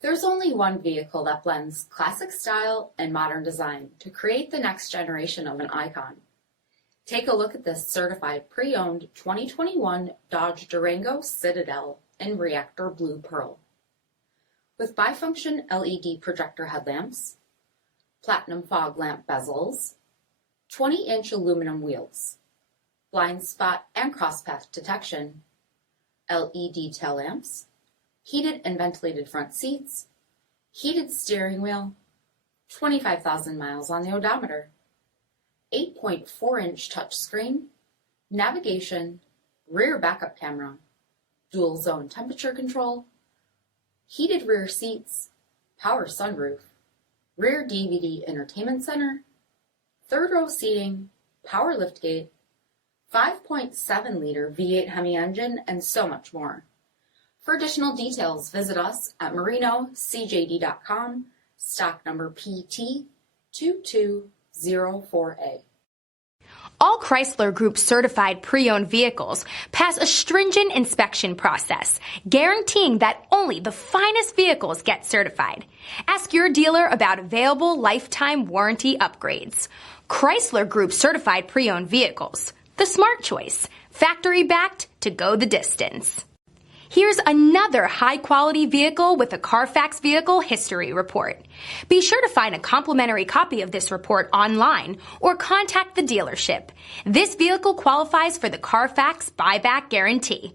There's only one vehicle that blends classic style and modern design to create the next generation of an icon. Take a look at this certified pre-owned 2021 Dodge Durango Citadel in Reactor Blue Pearl. With bifunction LED projector headlamps, platinum fog lamp bezels, 20-inch aluminum wheels, blind spot and crosspath detection, LED tail lamps, heated and ventilated front seats, heated steering wheel, 25,000 miles on the odometer, 8.4-inch touchscreen, navigation, rear backup camera, dual zone temperature control, heated rear seats, power sunroof, rear DVD entertainment center, third row seating, power liftgate, 5.7-liter V8 HEMI engine, and so much more. For additional details, visit us at marinocjd.com, stock number PT2204A. All Chrysler Group certified pre-owned vehicles pass a stringent inspection process, guaranteeing that only the finest vehicles get certified. Ask your dealer about available lifetime warranty upgrades. Chrysler Group certified pre-owned vehicles, the smart choice, factory backed to go the distance. Here's another high-quality vehicle with a CARFAX vehicle history report. Be sure to find a complimentary copy of this report online or contact the dealership. This vehicle qualifies for the CARFAX buyback guarantee.